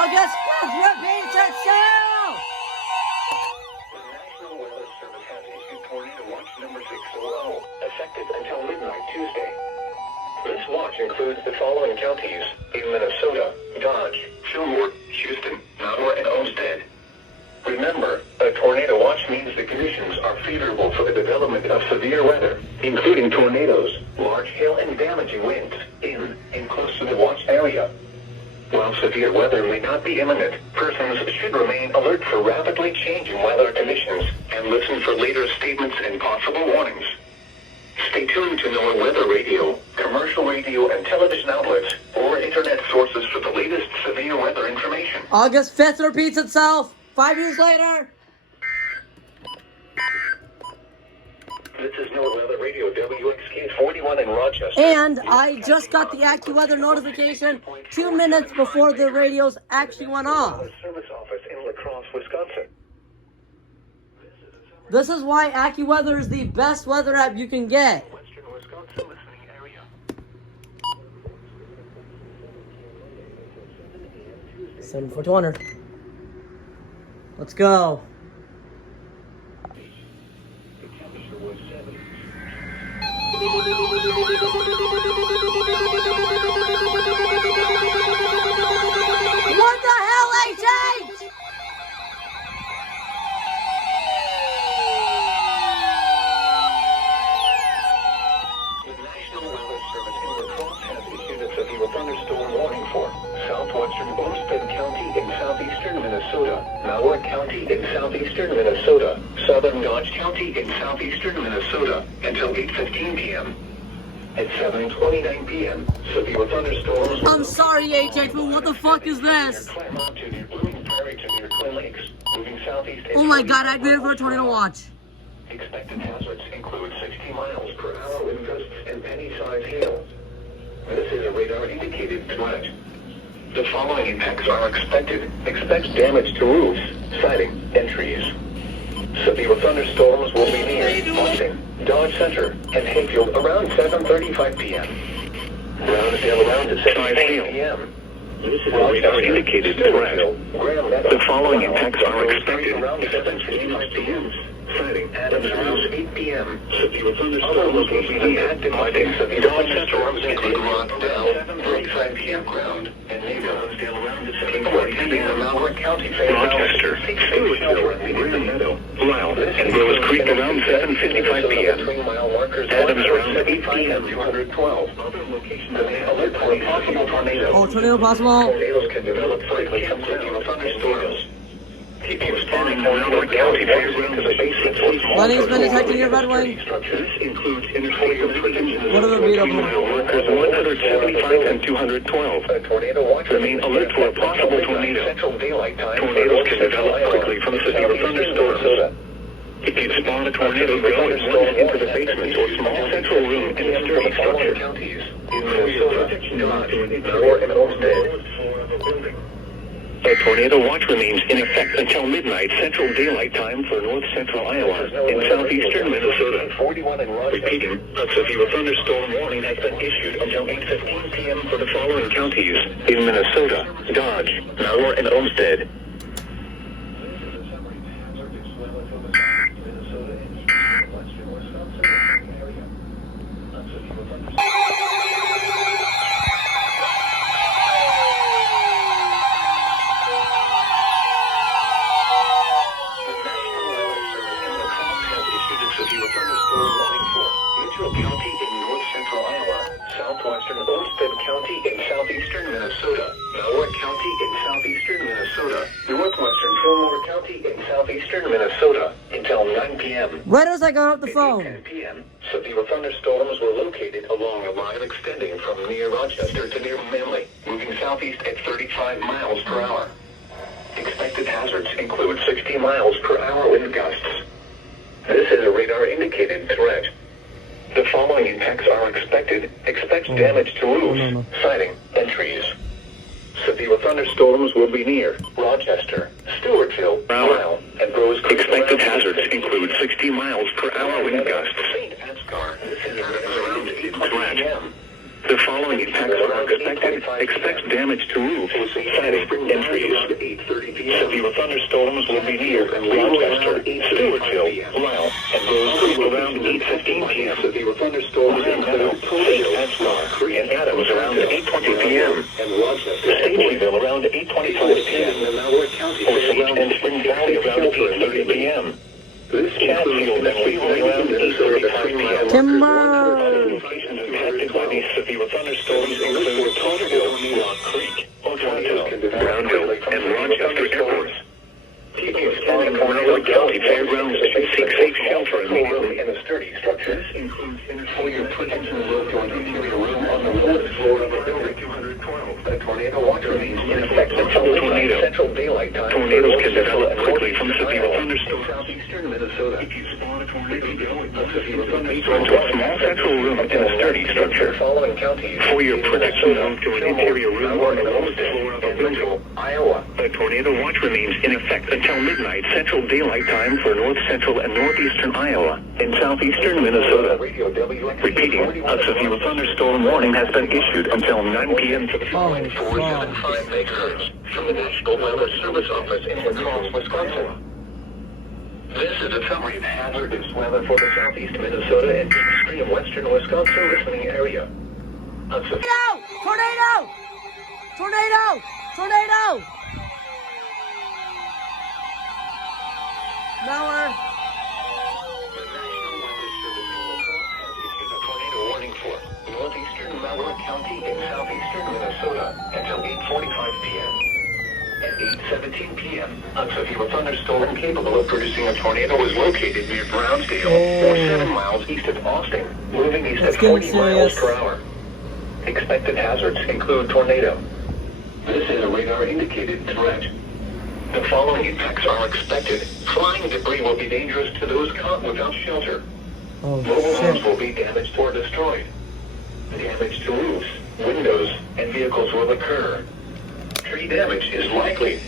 August 5th repeats itself! The National Weather Service has issued tornado watch number 640, effective until midnight Tuesday. This watch includes the following counties in Minnesota: Dodge, Fillmore, Houston, Mount and Olmsted. Remember, a tornado watch means the conditions are favorable for the development of severe weather, including tornadoes, large hail and damaging winds in and close to the watch area. While severe weather may not be imminent, persons should remain alert for rapidly changing weather conditions and listen for later statements and possible warnings. Stay tuned to NOAA weather radio, commercial radio and television outlets, or internet sources for the latest severe weather information. August 5th repeats itself 5 years later. This is NOAA weather radio WXK 41 in Rochester. And I just got the AccuWeather notification 2 minutes before the radios actually went off. Service office in La Crosse, Wisconsin. This is why AccuWeather is the best weather app you can get. Western Wisconsin listening area. 74-200. Let's go. The temperature was 70. What the hell, H8? The National Weather Service in La Crosse has issued a severe thunderstorm warning for southwestern Olmsted County in southeastern Minnesota, Malheur County in southeastern Minnesota, southern Dodge County in southeastern Minnesota, until 8:15 p.m. At 7:29 p.m., severe thunderstorms. I'm sorry, H8, but what the fuck is this? Climb to near Blooming Prairie to near Twin Lakes, moving southeast. Oh my god, I activated for a tornado watch. Expected hazards include 60 miles per hour wind gusts and penny-sized hail. This is a radar-indicated threat. The following impacts are expected. Expect damage to roofs, siding, and trees. Severe thunderstorms will be near Washington, Dodge Center, and Hayfield around 7:35 p.m. Brownsdale around 7:20 p.m. This is a radar-indicated threat. The following impacts are expected. Around 7:55 p.m. Sighting Adams around 8 p.m. Severe thunderstorms will be impacted by the severe thunderstorms include Rockdale, Brookside Campground, and Brownsdale around 7:40 p.m. Malheur County, Rochester, Stewartville, Green Meadow, Lyle, and Rose Creek around 7:55 p.m. Adams around 8 p.m. 212. Other locations may alert for a possible tornado. Oh, tornado possible. Tornadoes can develop quickly from severe thunderstorms. Keep responding to Malheur County Fairgrounds to the basic Lenny's been detecting your Red Wing. This includes interstate prevention. What are the beat up? Mile markers 175 and 212. A tornado watch remain alert for a possible tornado. Central daylight time. Tornadoes can develop quickly from severe thunderstorms. If you spot a tornado, go and run into the basement or small central room in a sturdy structure. Counties in Minnesota, Dodge, Malheur, and Olmsted. A tornado watch remains in effect until midnight Central Daylight Time for north central Iowa and southeastern Minnesota. Repeating, a severe thunderstorm warning has been issued until 8:15 p.m. for the following counties in Minnesota: Dodge, Malheur, and Olmsted. County in north central Iowa, southwestern Olmsted County in southeastern Minnesota, Malheur County in southeastern Minnesota, northwestern Fillmore County in southeastern Minnesota until 9 p.m. Right as I got off the phone. At 10 p.m., severe thunderstorms were located along a line extending from near Rochester to near Manley, moving southeast at 35 miles per hour. Expected hazards include 60 miles per hour wind gusts. This is a radar-indicated threat. The following impacts are expected. Expect damage to roofs, siding, and trees. Severe thunderstorms will be near Rochester, Stewartville, Lyle, and Rose Creek. Expected hazards include 60 miles per hour wind gusts. St. Ansgar, this is around 8 p.m. The following impacts are expected. Expect damage to roofs, siding, and trees. Severe thunderstorms will be near Rochester, Stewartville, Lyle, and Rose Creek around 8:15 p.m. Severe thunderstorms in Meadow, St. and Adams around 8:20 p.m. Stapleyville around 8:25 p.m. Osage and Spring Valley around 8:30 p.m. Chatfield and Waverly around 8:35 p.m. Timber! Impacted by these severe thunderstorms include Potterville, Rock Creek, Otranto, Brownville, and Rochester airports. People responding to Maryland County Fairgrounds should seek safe shelter immediately in a sturdy structure. This includes interior protection roof to an interior room on the lowest floor of a building. 212. The tornado watch remains in effect until midnight Central Daylight Time. Tornadoes can develop quickly from severe thunderstorms. Southeastern Minnesota. If you spawn a tornado, a severe thunderstorm to a small central room in a sturdy structure. Following counties. For your protection, move to an interior room on the lowest floor of a building. Iowa. The tornado watch remains in effect until midnight Central Daylight Time for north central and northeastern Iowa and southeastern Minnesota. Repeating, a severe thunderstorm warning has been issued until 9 p.m. to the following 475 megahertz from the National Weather Service Office in La Crosse, Wisconsin. This is a summary of hazardous weather for the southeast Minnesota and extreme western Wisconsin listening area. Tornado! Tornado! Tornado! Tornado! Mauer. The National Weather Service in La Crosse has issued a tornado warning for northeastern Malheur County in southeastern Minnesota until 8:45 p.m. At 8:17 p.m., a severe thunderstorm capable of producing a tornado was located near Brownsdale, or 7 miles east of Austin, moving east at 40 miles per hour. Expected hazards include tornado. This is a radar-indicated threat. The following impacts are expected. Flying debris will be dangerous to those caught without shelter. Mobile homes will be damaged or destroyed. Damage to roofs, windows, and vehicles will occur. Tree damage is likely.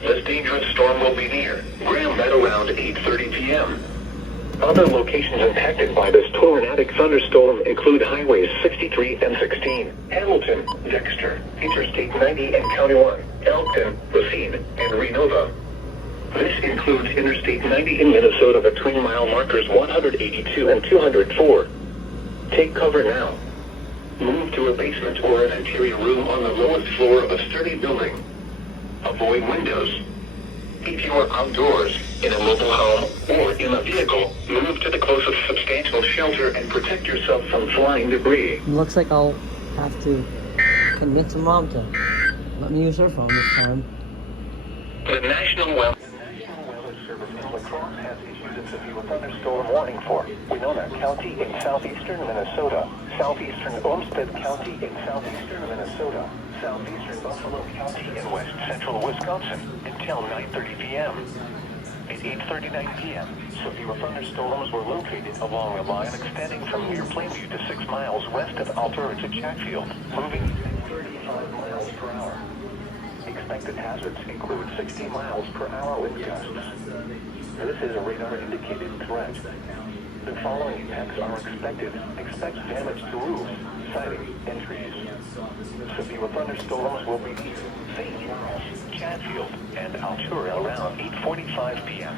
This dangerous storm will be near Graham at around 8:30 p.m. Other locations impacted by this tornadic thunderstorm include highways 63 and 16, Hamilton, Dexter, Interstate 90 and County 1, Elkton, Racine, and Renova. This includes Interstate 90 in Minnesota between mile markers 182 and 204. Take cover now. Move to a basement or an interior room on the lowest floor of a sturdy building. Avoid windows. If you are outdoors, in a mobile home, or in a vehicle, move to the closest substantial shelter and protect yourself from flying debris. Looks like I'll have to convince Mom to let me use her phone this time. The National Weather Service in La Crosse has issued a severe thunderstorm warning for Winona County in southeastern Minnesota, southeastern Olmsted County in southeastern Minnesota, southeastern Buffalo County in west central Wisconsin until 9:30 p.m. At 8:39 p.m., severe thunderstorms were located along a line extending from near Plainview to 6 miles west of Altura to Chatfield, moving at 35 miles per hour. Expected hazards include 60 miles per hour wind gusts. This is a radar-indicated threat. The following impacts are expected. Expect damage to roofs, siding, and trees. Severe thunderstorms will be near St. Charles, Chatfield, and Altura around 8:45 p.m.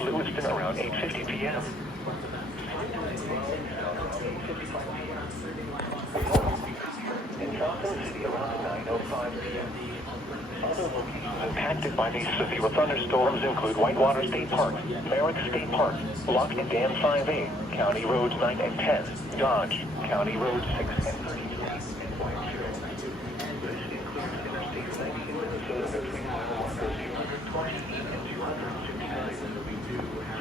Lewiston around 8:50 p.m. In Johnson City around 9:05 p.m. Other locations impacted by these severe thunderstorms include Whitewater State Park, Merrick State Park, Lock and Dam 5A, County Roads 9 and 10, Dodge, County Roads 6 and 3, and Whiteshire. This includes Interstate 90 in Minnesota between mile markers 220 and 269.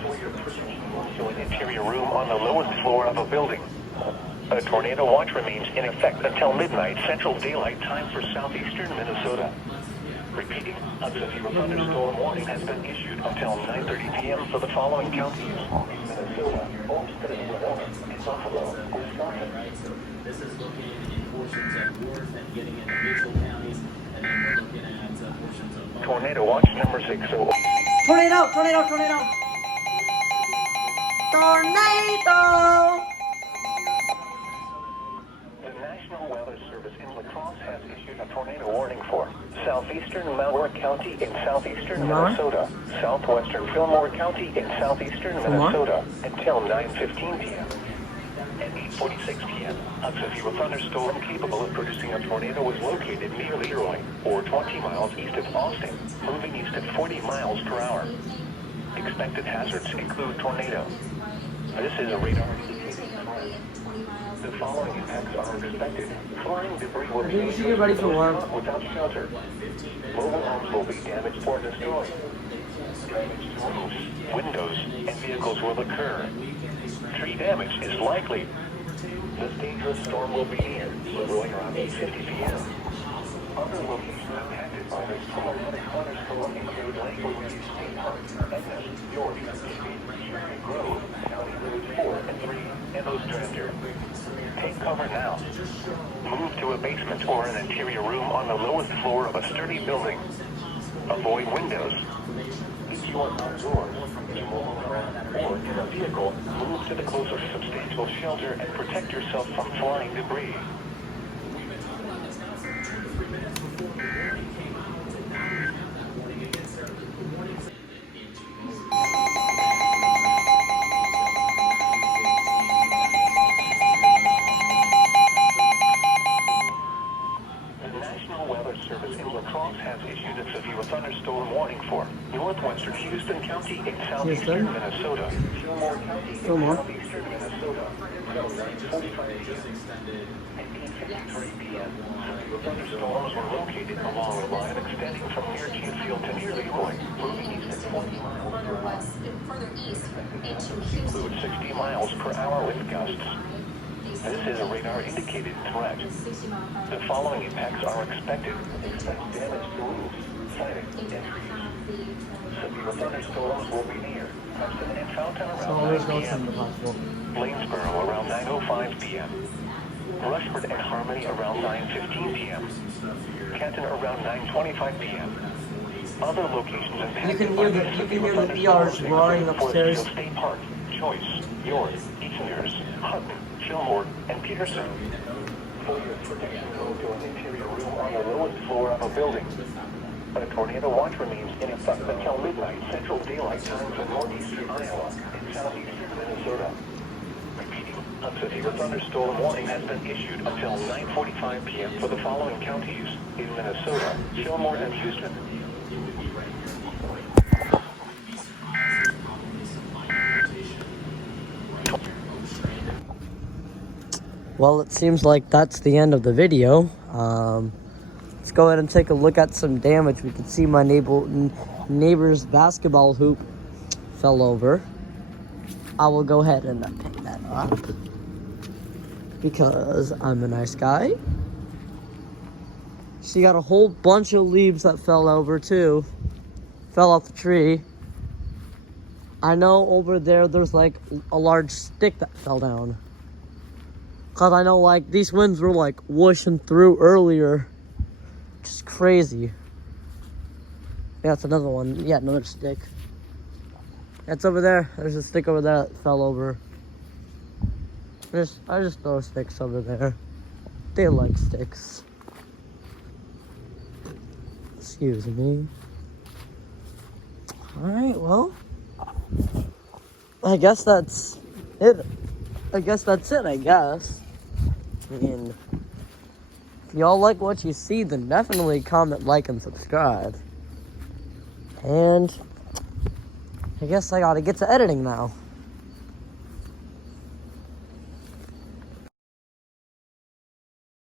For your protection, move to an interior room on the lowest floor of a building. A tornado watch remains in effect until midnight Central Daylight Time for southeastern Minnesota. Repeating, a severe thunderstorm warning has been issued until 9:30 p.m. for the following counties: Minnesota, Olmsted, Winona, and Buffalo, Wisconsin. This is looking at portions of Worth and getting into Mitchell counties, and then we're looking at portions of Tornado watch number 6. Tornado! Tornado! Tornado! Tornado! The has issued a tornado warning for southeastern Malheur County in southeastern Minnesota, southwestern Fillmore County in southeastern Minnesota until 9:15 p.m. At 8:46 p.m., a severe thunderstorm capable of producing a tornado was located near Leroy, or 20 miles east of Austin, moving east at 40 miles per hour. Expected hazards include tornado. This is a radar indicating threat. The following impacts are expected. Flying debris will be ready for work without shelter. Mobile homes will be damaged or destroyed. Damage to roofs, windows, and vehicles will occur. Tree damage is likely. This dangerous storm will be near Leroy around 8:50 p.m. Other locations impacted by this storm thunderstorm include Lakewood State Park, Edna, York, Cherry Grove, County Roads 4 and 3, and Ostrander. Take cover now. Move to a basement or an interior room on the lowest floor of a sturdy building. Avoid windows. If you are outdoors, in a mobile home, or in a vehicle, move to the closest substantial shelter and protect yourself from flying debris. Has issued a severe thunderstorm warning for northwestern Houston County in southeastern Minnesota, Fillmore County in southeastern Minnesota, until 9:45 and 8:53 p.m. Severe thunderstorms were located along a line extending from near Cheefield to near Leroy, moving east at 40 miles per hour. Include 60 miles per hour wind gusts. This is a radar-indicated threat. The following impacts are expected. Expect damage to roofs, siding, and trees. Severe thunderstorms will be near Preston and Fountain around 9 p.m. Lanesboro around 9:05 p.m. Rushford and Harmony around 9:15 p.m. Canton around 9:25 p.m. Other locations impacted by the severe thunderstorms roaring upstairs. State Park, Choice, York, Eastoners, Hutton, Fillmore, and Peterson. For your protection, go to an interior room on the lowest floor of a building. A tornado watch remains in effect until midnight Central Daylight Time for northeastern Iowa and southeastern Minnesota. Repeating, a severe thunderstorm warning has been issued until 9:45 p.m. for the following counties in Minnesota, Fillmore, and Houston. Well, it seems like that's the end of the video. Let's go ahead and take a look at some damage. We can see my neighbor's basketball hoop fell over. I will go ahead and pick that up because I'm a nice guy. She got a whole bunch of leaves that fell over too. Fell off the tree. I know over there's like a large stick that fell down. Cause I know like these winds were like whooshing through earlier. Just crazy. Yeah, it's another one. Yeah, another stick. It's over there. There's a stick over there that fell over. I just throw sticks over there. They like sticks. Excuse me. Alright, well. I guess that's it. I guess. I mean, if y'all like what you see, then definitely comment, like, and subscribe. And I guess I gotta get to editing now.